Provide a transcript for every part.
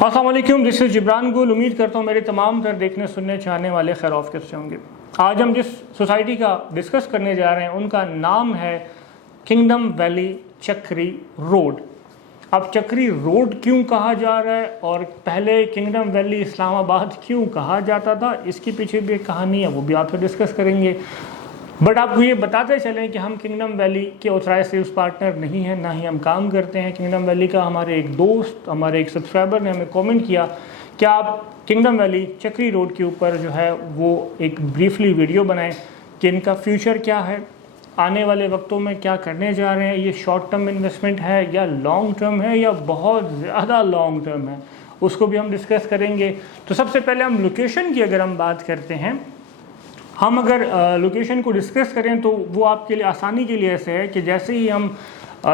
अस्सलाम वालेकुम, this is Jibran गुल। उम्मीद करता हूँ मेरे तमाम तर देखने सुनने चाहने वाले खैर ऑफिस से होंगे। आज हम जिस सोसाइटी का डिस्कस करने जा रहे हैं उनका नाम है किंगडम वैली चक्री रोड। अब चक्री रोड क्यों कहा जा रहा है और पहले किंगडम वैली इस्लामाबाद क्यों कहा जाता था, इसके पीछे भी एक कहानी है, वो भी आपसे डिस्कस करेंगे। बट आपको ये बताते चलें कि हम किंगडम वैली के ऑथराइज सेल्स पार्टनर नहीं हैं, ना ही हम काम करते हैं किंगडम वैली का। हमारे एक दोस्त, हमारे एक सब्सक्राइबर ने हमें कमेंट किया कि आप किंगडम वैली चक्री रोड के ऊपर जो है वो एक ब्रीफली वीडियो बनाएं कि इनका फ्यूचर क्या है, आने वाले वक्तों में क्या करने जा रहे हैं, ये शॉर्ट टर्म इन्वेस्टमेंट है या लॉन्ग टर्म है या बहुत ज़्यादा लॉन्ग टर्म है, उसको भी हम डिस्कस करेंगे। तो सबसे पहले हम लोकेशन की अगर हम बात करते हैं, हम अगर लोकेशन को डिस्कस करें तो वो आपके लिए आसानी के लिए ऐसे है कि जैसे ही हम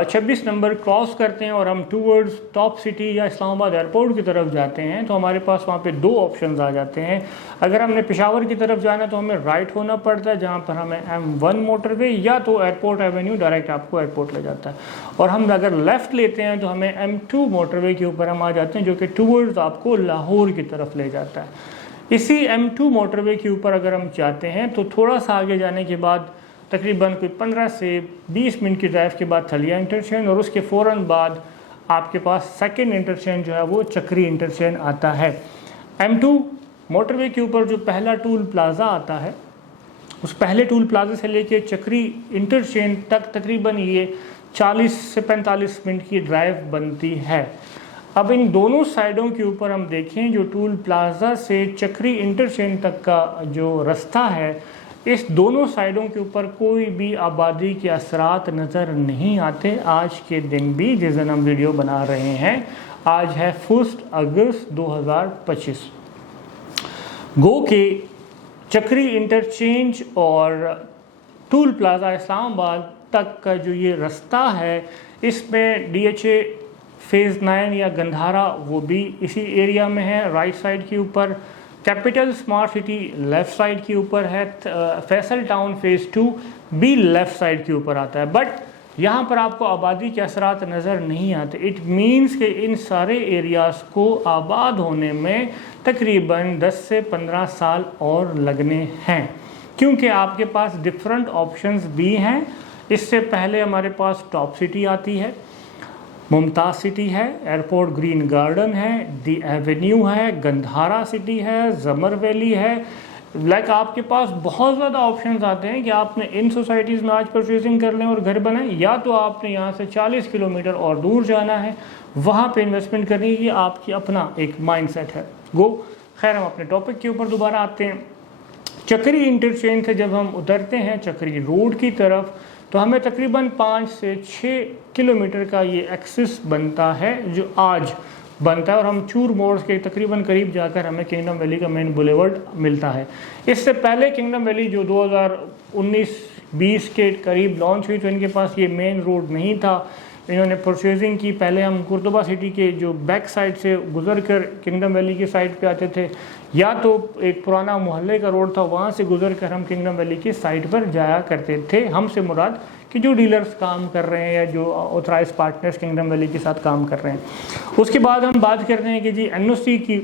26 नंबर क्रॉस करते हैं और हम टूवर्ड्स टॉप सिटी या इस्लामाबाद एयरपोर्ट की तरफ जाते हैं तो हमारे पास वहाँ पे दो ऑप्शंस आ जाते हैं। अगर हमने पेशावर की तरफ जाना है तो हमें राइट होना पड़ता है, जहाँ पर हमें M1 मोटरवे या तो एयरपोर्ट एवेन्यू डायरेक्ट आपको एयरपोर्ट ले जाता है, और हम अगर लेफ़्ट लेते हैं तो हमें M2 मोटरवे के ऊपर हम आ जाते हैं जो कि टूवर्ड्स आपको लाहौर की तरफ ले जाता है। इसी M2 मोटरवे के ऊपर अगर हम चाहते हैं तो थोड़ा सा आगे जाने के बाद तकरीबन कोई 15 से 20 मिनट की ड्राइव के बाद थलिया इंटरचेंज, और उसके फ़ौरन बाद आपके पास सेकंड इंटरचेंज जो है वो चक्री इंटरचेंज आता है। M2 मोटरवे के ऊपर जो पहला टूल प्लाज़ा आता है, उस पहले टूल प्लाज़ा से लेके चक्री इंटरचेंज तक तकरीबन ये 40 से 45 मिनट की ड्राइव बनती है। अब इन दोनों साइडों के ऊपर हम देखें, जो टूल प्लाज़ा से चक्री इंटरचेंज तक का जो रास्ता है, इस दोनों साइडों के ऊपर कोई भी आबादी के असरात नज़र नहीं आते। आज के दिन भी जिस दिन हम वीडियो बना रहे हैं, आज है 1 अगस्त 2025। गो के चक्री इंटरचेंज और टूल प्लाज़ा इस्लामाबाद तक का जो ये रास्ता है, इसमें DHA फेज़ 9 या गंधारा वो भी इसी एरिया में है, राइट साइड के ऊपर। Capital smart city left side के ऊपर है। फैसल टाउन फेज़ 2 भी लेफ़्ट साइड के ऊपर आता है। बट यहाँ पर आपको आबादी के असरात नज़र नहीं आते। इट मीन्स कि इन सारे एरियाज़ को आबाद होने में तकरीबन 10 से 15 साल और लगने हैं, क्योंकि आपके पास डिफरेंट ऑप्शंस भी हैं। इससे पहले हमारे पास टॉप सिटी आती है, मुमताज़ सिटी है, एयरपोर्ट ग्रीन गार्डन है, दी एवेन्यू है, गंधारा सिटी है, जमर वैली है। लाइक आपके पास बहुत ज़्यादा ऑप्शंस आते हैं कि आपने इन सोसाइटीज़ में आज परचेजिंग कर लें और घर बनाएं, या तो आपने यहाँ से 40 किलोमीटर और दूर जाना है, वहाँ पे इन्वेस्टमेंट करनी है। ये आपकी अपना एक माइंडसेट है। गो खैर, हम अपने टॉपिक के ऊपर दोबारा आते हैं। चक्री इंटरचेंज से जब हम उतरते हैं चक्री रोड की तरफ तो हमें तकरीबन 5 से 6 किलोमीटर का ये एक्सिस बनता है जो आज बनता है, और हम चूर मोड़ के तकरीबन करीब जाकर हमें किंगडम वैली का मेन बुलेवर्ड मिलता है। इससे पहले किंगडम वैली जो 2019-20 के करीब लॉन्च हुई तो इनके पास ये मेन रोड नहीं था। इन्होंने परचेजिंग की, पहले हम कुर्तुबा सिटी के जो बैक साइड से गुजर कर किंगडम वैली की साइड पे आते थे, या तो एक पुराना मोहल्ले का रोड था, वहाँ से गुजर कर हम किंगडम वैली की साइड पर जाया करते थे। हमसे मुराद कि जो डीलर्स काम कर रहे हैं या जो ऑथराइज पार्टनर्स किंगडम वैली के साथ काम कर रहे हैं। उसके बाद हम बात करते हैं कि जी NOC की,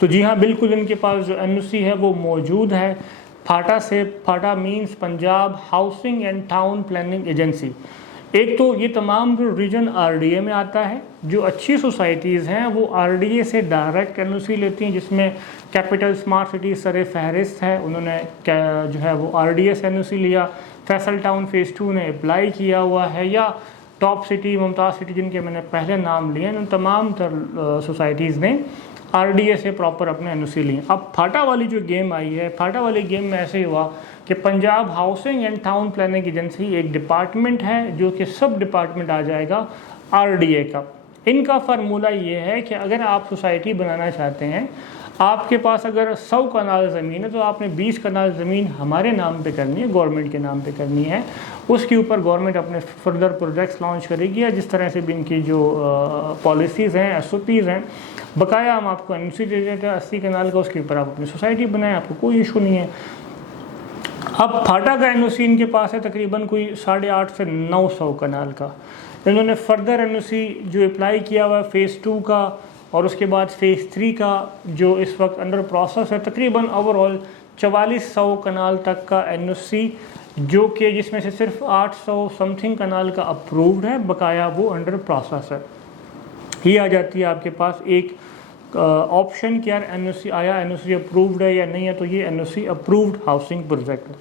तो जी हाँ बिल्कुल, इनके पास जो NOC है वो मौजूद है। फाटा से, PHATA means Punjab housing and town planning agency. एक तो ये तमाम जो रीजन RDA में आता है, जो अच्छी सोसाइटीज़ हैं वो RDA से डायरेक्ट NOC लेती हैं, जिसमें कैपिटल स्मार्ट सिटी सर फहरिस्त है, उन्होंने जो है वो RDA से NOC लिया। फैसल टाउन फेज़ 2 ने अप्लाई किया हुआ है, या टॉप सिटी, मुमताज़ सिटी, जिनके मैंने पहले नाम लिए, उन तमाम सोसाइटीज़ ने RDA से प्रॉपर अपने NOC लिए। अब फाटा वाली जो गेम आई है, फाटा वाली गेम में ऐसे ही हुआ कि Punjab housing and town planning agency एक डिपार्टमेंट है जो कि सब डिपार्टमेंट आ जाएगा RDA का। इनका फार्मूला ये है कि अगर आप सोसाइटी बनाना चाहते हैं, आपके पास अगर 100 कनाल ज़मीन है तो आपने 20 कनाल ज़मीन हमारे नाम पे करनी है, गवर्नमेंट के नाम पे करनी है। उसके ऊपर गवर्नमेंट अपने फर्दर प्रोजेक्ट्स लॉन्च करेगी, या जिस तरह से भी इनकी जो पॉलिसीज़ हैं, SOPs हैं, बकाया हम आपको NOC दे देते हैं 80 कनाल का, उसके ऊपर आप अपनी सोसाइटी बनाएं, आपको कोई इशू नहीं है। अब फाटा का NOC इनके पास है तकरीबन कोई 850 से 900 कनाल का। इन्होंने फर्दर NOC जो अप्लाई किया हुआ फेज़ 2 का, और उसके बाद फेज़ 3 का जो इस वक्त अंडर प्रोसेस है, तकरीबन ओवरऑल 4400 कनाल तक का NOC, जो कि जिसमें से सिर्फ 800 समथिंग कनाल का अप्रूव्ड है, बकाया वो अंडर प्रोसेस है। ये आ जाती है आपके पास एक ऑप्शन कि यार NOC आया, NOC अप्रूव्ड है या नहीं है, तो ये NOC अप्रूव्ड हाउसिंग प्रोजेक्ट है।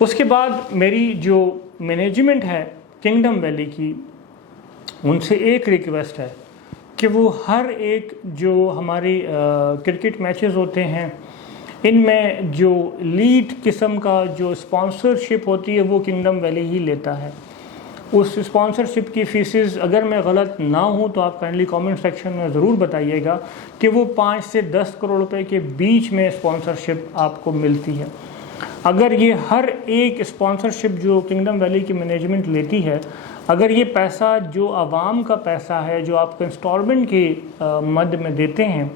उसके बाद मेरी जो मैनेजमेंट है किंगडम वैली की, उनसे एक रिक्वेस्ट है कि वो हर एक जो हमारी क्रिकेट मैचेस होते हैं, इनमें जो लीड किस्म का जो स्पॉन्सरशिप होती है वो किंगडम वैली ही लेता है। उस स्पॉन्सरशिप की फीसेस, अगर मैं गलत ना हूँ तो आप काइंडली कमेंट सेक्शन में ज़रूर बताइएगा कि वो 5 से 10 करोड़ रुपए के बीच में स्पॉन्सरशिप आपको मिलती है। अगर ये हर एक स्पॉन्सरशिप जो किंगडम वैली की मैनेजमेंट लेती है, अगर ये पैसा जो आवाम का पैसा है, जो आपको इंस्टॉलमेंट के मद में देते हैं,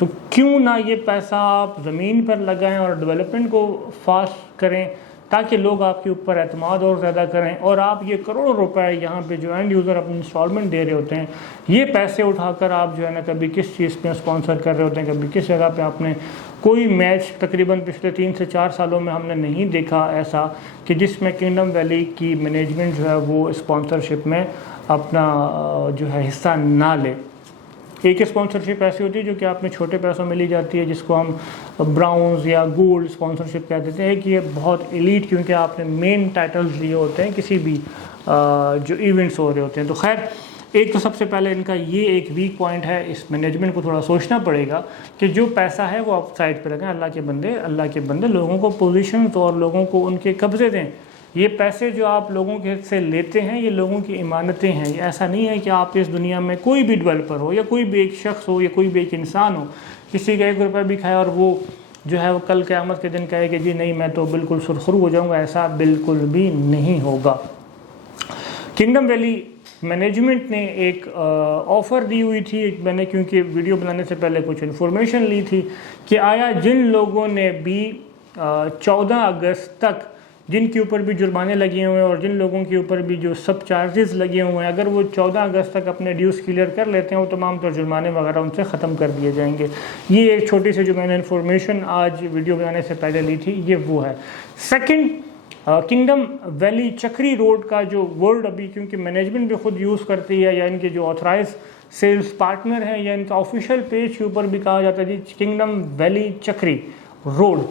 तो क्यों ना ये पैसा आप ज़मीन पर लगाएं और डेवलपमेंट को फास्ट करें, ताकि लोग आपके ऊपर एतमाद और ज़्यादा करें। और आप ये करोड़ों रुपए यहाँ पे जो एंड यूज़र अपनी इंस्टॉलमेंट दे रहे होते हैं, ये पैसे उठाकर आप जो है ना कभी किस चीज़ पे स्पॉन्सर कर रहे होते हैं, कभी किस जगह पे आपने कोई मैच तकरीबन पिछले 3 से 4 सालों में हमने नहीं देखा ऐसा कि जिसमें किंगडम वैली की मैनेजमेंट जो है वो स्पॉन्सरशिप में अपना जो है हिस्सा ना ले। एक स्पॉन्सरशिप ऐसी होती है जो कि आपने छोटे पैसों में ली जाती है, जिसको हम ब्राउन्स या गोल्ड स्पॉन्सरशिप कह देते हैं, कि ये बहुत एलीट, क्योंकि आपने मेन टाइटल्स लिए होते हैं किसी भी जो इवेंट्स हो रहे होते हैं। तो खैर, एक तो सबसे पहले इनका ये एक वीक पॉइंट है, इस मैनेजमेंट को थोड़ा सोचना पड़ेगा कि जो पैसा है वो आप साइड पर रखें। अल्लाह के बंदे लोगों को पोजीशंस और लोगों को उनके कब्जे दें। ये पैसे जो आप लोगों के से लेते हैं, ये लोगों की इमानतें हैं। ये ऐसा नहीं है कि आप इस दुनिया में कोई भी डेवलपर हो या कोई भी एक शख्स हो या कोई भी एक इंसान हो, किसी का 1 रुपया भी खाए और वो जो है वो कल क़यामत के दिन कहे कि जी नहीं मैं तो बिल्कुल सुरखरू हो जाऊँगा, ऐसा बिल्कुल भी नहीं होगा। किंगडम वैली मैनेजमेंट ने एक ऑफ़र दी हुई थी, मैंने क्योंकि वीडियो बनाने से पहले कुछ इन्फॉर्मेशन ली थी कि आया जिन लोगों ने भी 14 अगस्त तक जिनके ऊपर भी जुर्माने लगे हुए हैं और जिन लोगों के ऊपर भी जो सब चार्जेस लगे हुए हैं, अगर वो 14 अगस्त तक अपने ड्यूज़ क्लियर कर लेते हैं, वो तमाम तो जुर्माने वगैरह उनसे ख़त्म कर दिए जाएंगे। ये एक छोटी सी जो मैंने इन्फॉर्मेशन आज वीडियो बनाने से पहले ली थी, ये वो है। सेकंड, किंगडम वैली चक्री रोड का जो वर्ड अभी क्योंकि मैनेजमेंट भी खुद यूज़ करती है, या इनके जो ऑथराइज सेल्स पार्टनर हैं, या इनका ऑफिशियल पेज के ऊपर भी कहा जाता है जी किंगडम वैली चक्री रोड।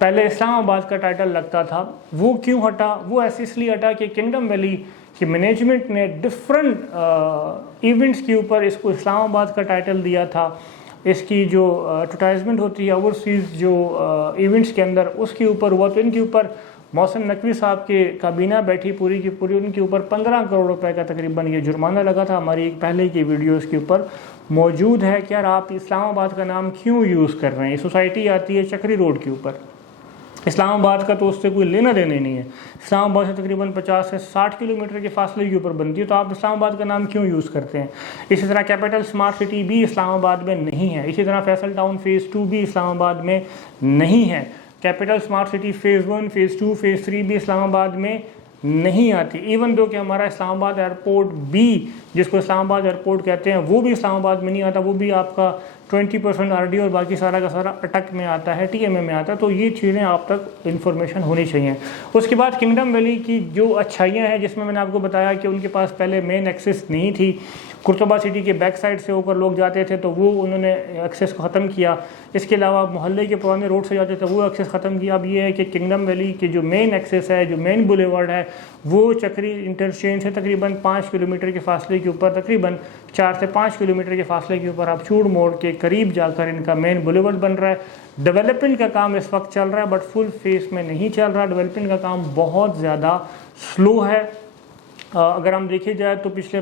पहले इस्लामाबाद का टाइटल लगता था, वो क्यों हटा? वो ऐसे इसलिए हटा कि किंगडम वैली की मैनेजमेंट ने डिफरेंट इवेंट्स के ऊपर इसको इस्लामाबाद का टाइटल दिया था। इसकी जो एडवर्टाइजमेंट होती है ओवरसीज़ जो इवेंट्स के अंदर, उसके ऊपर हुआ। तो इनके ऊपर मोहसिन नकवी साहब के काबीना बैठी पूरी की पूरी, उनके ऊपर 15 करोड़ रुपए का तकरीबन ये जुर्माना लगा था। हमारी एक पहले की वीडियोस के ऊपर मौजूद है कि यार आप इस्लामाबाद का नाम क्यों यूज़ कर रहे हैं। ये सोसाइटी आती है चक्री रोड के ऊपर, इस्लामाबाद का तो उससे कोई लेना देना ही नहीं है। इस्लामाबाद से तकरीबन 50 से 60 किलोमीटर के फासले के ऊपर बनती है, तो आप इस्लामाबाद का नाम क्यों यूज़ करते हैं। इसी तरह कैपिटल स्मार्ट सिटी भी इस्लामाबाद में नहीं है। इसी तरह फैसल टाउन फ़ेज़ 2 भी इस्लामाबाद में नहीं है। Capital smart city phase 1, phase 2, phase 3 भी इस्लामाबाद में नहीं आती। इवन दो कि हमारा इस्लामाबाद एयरपोर्ट भी, जिसको इस्लामाबाद एयरपोर्ट कहते हैं, वो भी इस्लामाबाद में नहीं आता। वो भी आपका 20% RD और बाकी सारा का सारा अटक में आता है, TMA में आता है। तो ये चीज़ें आप तक इन्फॉर्मेशन होनी चाहिए। उसके बाद किंगडम वैली की जो अच्छाइयाँ हैं, जिसमें मैंने आपको बताया कि उनके पास पहले मेन एक्सेस नहीं थी, कुर्तुबा सिटी के बैक साइड से होकर लोग जाते थे, तो वो उन्होंने एक्सेस को ख़त्म किया। इसके अलावा मोहल्ले के पुराने रोड से जाते थे, वो एक्सेस ख़त्म किया। अब ये है कि किंगडम वैली के जो मेन एक्सेस है, जो मेन बुलेवर्ड है, वो चक्री इंटरचेंज से तकरीबन 5 किलोमीटर के फासले के ऊपर, तकरीबन 4 से 5 किलोमीटर के फासले के ऊपर आप चूड़ मोड़ के करीब जाकर इनका मेन बुलेवर्ड बन रहा है। डेवलपमेंट का काम इस वक्त चल रहा है, बट फुल फेस में नहीं चल रहा। डेवलपमेंट का काम बहुत ज़्यादा स्लो है। अगर हम देखे जाए तो पिछले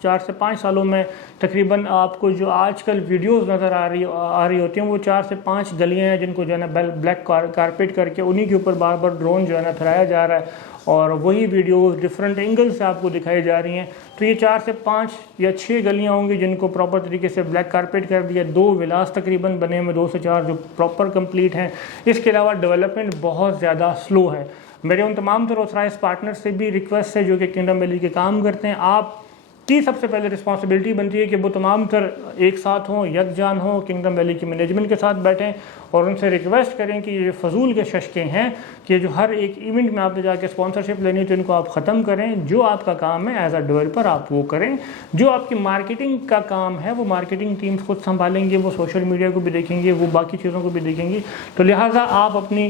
4 से 5 सालों में तकरीबन आपको जो आजकल वीडियोस नज़र आ रही होती हैं, वो 4 से 5 गलियां हैं जिनको जो है ना ब्लैक कारपेट करके उन्हीं के ऊपर बार बार ड्रोन जो है ना फहराया जा रहा है, और वही वीडियोस डिफरेंट एंगल से आपको दिखाई जा रही हैं। तो ये 4 से 5 या 6 गलियाँ होंगी जिनको प्रॉपर तरीके से ब्लैक कारपेट कर दिया। 2 विलास तकरीबन बने हुए, 2 से 4 जो प्रॉपर कंप्लीट हैं। इसके अलावा डेवलपमेंट बहुत ज़्यादा स्लो है। मेरे उन तमाम तरह ऑथराइज पार्टनर से भी रिक्वेस्ट है जो कि किंगडम वैली के काम करते हैं, आप की सबसे पहले रिस्पॉन्सिबिलिटी बनती है कि वो तमाम तर एक साथ हों, यकजान हों, किंगडम वैली की मैनेजमेंट के साथ बैठें और उनसे रिक्वेस्ट करें कि ये फजूल के शशके हैं कि जो हर एक इवेंट में आपने जाके स्पॉन्सरशिप लेनी है तो इनको आप ख़त्म करें। जो आपका काम है एज अ डेवलपर आप वो करें, जो आपकी मार्केटिंग का काम है वो मार्केटिंग टीम्स खुद संभालेंगे, वो सोशल मीडिया को भी देखेंगे, वो बाकी चीज़ों को भी देखेंगी। तो लिहाजा आप अपनी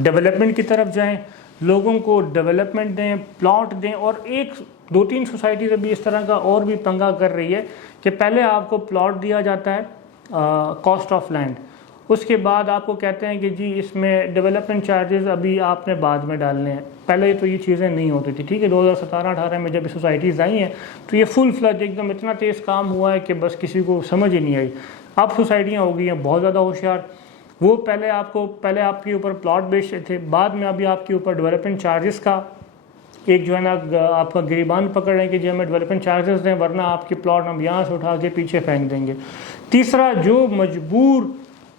डेवलपमेंट की तरफ जाएँ, लोगों को डेवलपमेंट दें, प्लॉट दें। और एक 2-3 सोसाइटीज़ अभी इस तरह का और भी पंगा कर रही है कि पहले आपको प्लॉट दिया जाता है कॉस्ट ऑफ लैंड, उसके बाद आपको कहते हैं कि जी इसमें डेवलपमेंट चार्जेस अभी आपने बाद में डालने हैं। पहले तो ये चीज़ें नहीं होती थी, ठीक है। 2017-18 में जब ये सोसाइटीज़ आई हैं तो ये फुल फ्लज एकदम इतना तेज़ काम हुआ है कि बस किसी को समझ ही नहीं आई। अब सोसाइटियाँ हो गई हैं बहुत ज़्यादा होशियार। वो पहले आपके ऊपर प्लॉट बेचते थे, बाद में अभी आपके ऊपर डेवलपमेंट चार्जेस का एक जो है ना आपका गिरीबान पकड़ रहे हैं कि जी हमें डेवलपमेंट चार्जेस दें वरना आपकी प्लॉट हम यहाँ से उठा के पीछे फेंक देंगे। तीसरा, जो मजबूर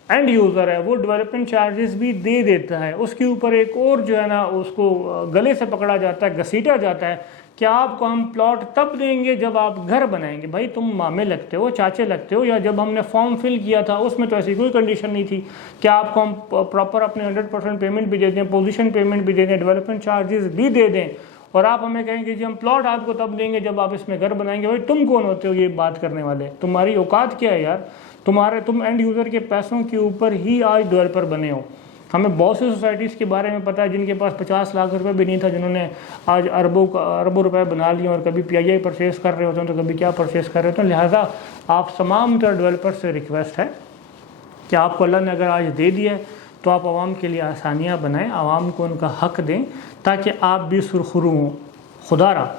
एंड यूज़र है वो डेवलपमेंट चार्जेस भी दे देता है, उसके ऊपर एक और जो है ना उसको गले से पकड़ा जाता है, घसीटा जाता है कि आपको हम प्लॉट तब देंगे जब आप घर बनाएंगे। भाई तुम मामे लगते हो, चाचे लगते हो, या जब हमने फॉर्म फिल किया था उसमें तो ऐसी कोई कंडीशन नहीं थी कि आपको हम प्रॉपर अपने 100% पेमेंट भी दे दें, पोजीशन पेमेंट भी दे दें, डेवलपमेंट चार्जेस भी दे दें, और आप हमें कहेंगे जी हम प्लॉट आपको तब देंगे जब आप इसमें घर बनाएंगे। भाई तुम कौन होते हो ये बात करने वाले? तुम्हारी औकात क्या है यार? तुम एंड यूज़र के पैसों के ऊपर ही आज डेवलपर बने हो। हमें बहुत सी सोसाइटीज़ के बारे में पता है जिनके पास 50 लाख रुपए भी नहीं था, जिन्होंने आज अरबों रुपए बना लिए, और कभी PII परचेस कर रहे होते हैं तो कभी क्या परचेस कर रहे होते हैं। लिहाजा आप तमाम तरह डेवलपर से रिक्वेस्ट है कि आपको अल्लाह ने अगर आज दे दिया है तो आप आवाम के लिए आसानियाँ बनाएं, आवाम को उनका हक दें ताकि आप भी सुरखरू हों। खुदारा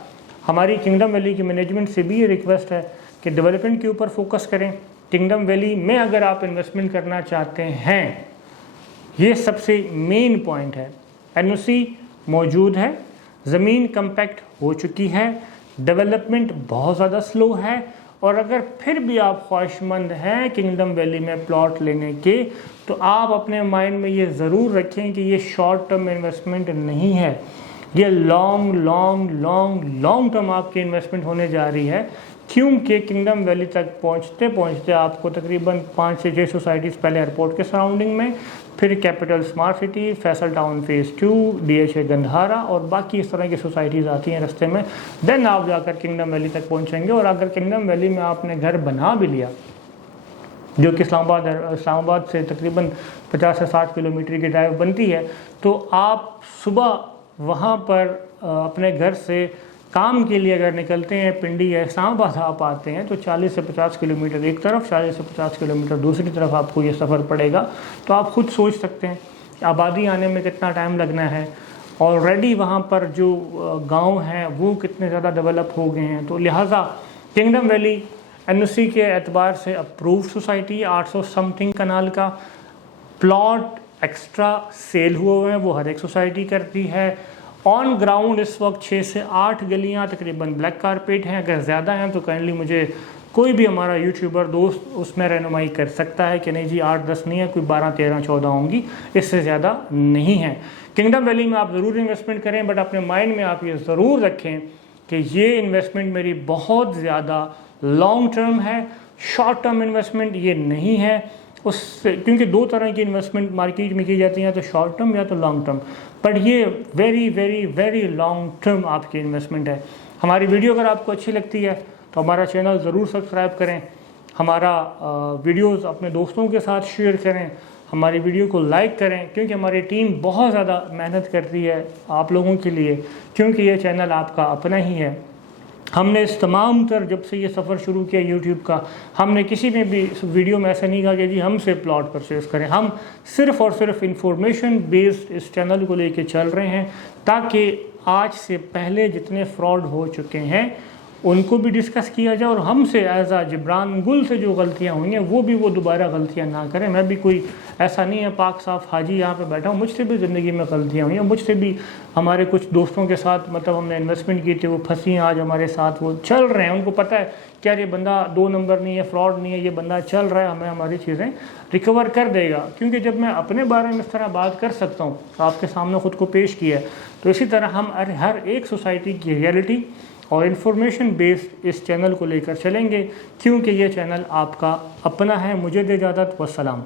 हमारी किंगडम वैली की मैनेजमेंट से भी ये रिक्वेस्ट है कि डेवलपमेंट के ऊपर फोकस करें। किंगडम वैली में अगर आप इन्वेस्टमेंट करना चाहते हैं, ये सबसे मेन पॉइंट है। NOC मौजूद है, ज़मीन कम्पैक्ट हो चुकी है, डेवलपमेंट बहुत ज़्यादा स्लो है, और अगर फिर भी आप ख्वाहिशमंद हैं किंगडम वैली में प्लॉट लेने के तो आप अपने माइंड में ये ज़रूर रखें कि ये शॉर्ट टर्म इन्वेस्टमेंट नहीं है, ये लॉन्ग टर्म आपकी इन्वेस्टमेंट होने जा रही है। क्योंकि किंगडम वैली तक पहुंचते पहुंचते आपको तकरीबन 5 से 6 सोसाइटीज़ पहले एयरपोर्ट के सराउंडिंग में, फिर capital smart city, Faisal town phase 2, DHA Gandhara और बाकी इस तरह की सोसाइटीज़ आती हैं रास्ते में। देन आप जाकर किंगडम वैली तक पहुंचेंगे। और अगर किंगडम वैली में आपने घर बना भी लिया, जो कि इस्लामाबाद से तकरीबन 50 से 60 किलोमीटर की ड्राइव बनती है, तो आप सुबह वहाँ पर अपने घर से काम के लिए अगर निकलते हैं, पिंडी या इस्लामाबाद आप आते हैं तो 40 से 50 किलोमीटर एक तरफ, 40 से 50 किलोमीटर दूसरी तरफ आपको ये सफ़र पड़ेगा। तो आप खुद सोच सकते हैं आबादी आने में कितना टाइम लगना है। ऑलरेडी वहाँ पर जो गांव हैं वो कितने ज़्यादा डेवलप हो गए हैं। तो लिहाजा किंगडम वैली NOC के एतबार से अप्रूव्ड सोसाइटी, 800 समथिंग कनाल का प्लॉट एक्स्ट्रा सेल हुए हैं, वो हर एक सोसाइटी करती है। ऑन ग्राउंड इस वक्त 6 से 8 गलियां तकरीबन ब्लैक कारपेट हैं। अगर ज़्यादा हैं तो काइंडली मुझे कोई भी हमारा यूट्यूबर दोस्त उसमें रहनुमाई कर सकता है कि नहीं जी 8-10 नहीं है, कोई 12, 13, 14 होंगी, इससे ज़्यादा नहीं है। किंगडम वैली में आप ज़रूर इन्वेस्टमेंट करें, बट अपने माइंड में आप ये ज़रूर रखें कि ये इन्वेस्टमेंट मेरी बहुत ज़्यादा लॉन्ग टर्म है, शॉर्ट टर्म इन्वेस्टमेंट ये नहीं है। उससे क्योंकि 2 तरह की इन्वेस्टमेंट मार्केट में की जाती हैं, तो शॉर्ट टर्म या तो लॉन्ग टर्म, बट ये वेरी लॉन्ग टर्म आपकी इन्वेस्टमेंट है। हमारी वीडियो अगर आपको अच्छी लगती है तो हमारा चैनल ज़रूर सब्सक्राइब करें, हमारा वीडियोस अपने दोस्तों के साथ शेयर करें, हमारी वीडियो को लाइक करें, क्योंकि हमारी टीम बहुत ज़्यादा मेहनत करती है आप लोगों के लिए, क्योंकि ये चैनल आपका अपना ही है। हमने इस तमाम तर जब से ये सफ़र शुरू किया यूट्यूब का, हमने किसी में भी वीडियो में ऐसा नहीं कहा कि जी हमसे प्लॉट परचेज़ करें। हम सिर्फ़ और सिर्फ इंफॉर्मेशन बेस्ड इस चैनल को लेके चल रहे हैं, ताकि आज से पहले जितने फ्रॉड हो चुके हैं उनको भी डिस्कस किया जाए, और हमसे एज आ जिब्रान गुल से जो गलतियाँ हुई हैं वो दोबारा गलतियाँ ना करें। मैं भी कोई ऐसा नहीं है पाक साफ हाजी यहाँ पे बैठा हूँ, मुझसे भी ज़िंदगी में गलतियाँ हुई हैं, मुझसे भी हमारे कुछ दोस्तों के साथ मतलब हमने इन्वेस्टमेंट की थी, वो फंसी हैं, आज हमारे साथ वो चल रहे हैं, उनको पता है क्या ये बंदा 2 नंबर नहीं है, फ्रॉड नहीं है, ये बंदा चल रहा है, हमें हमारी चीज़ें रिकवर कर देगा। क्योंकि जब मैं अपने बारे में इस तरह बात कर सकता हूँ, आपके सामने ख़ुद को पेश किया है, तो इसी तरह हम हर एक सोसाइटी की रियलिटी और इन्फॉर्मेशन बेस्ड इस चैनल को लेकर चलेंगे, क्योंकि ये चैनल आपका अपना है। मुझे दे इजाज़त, वस्सलाम।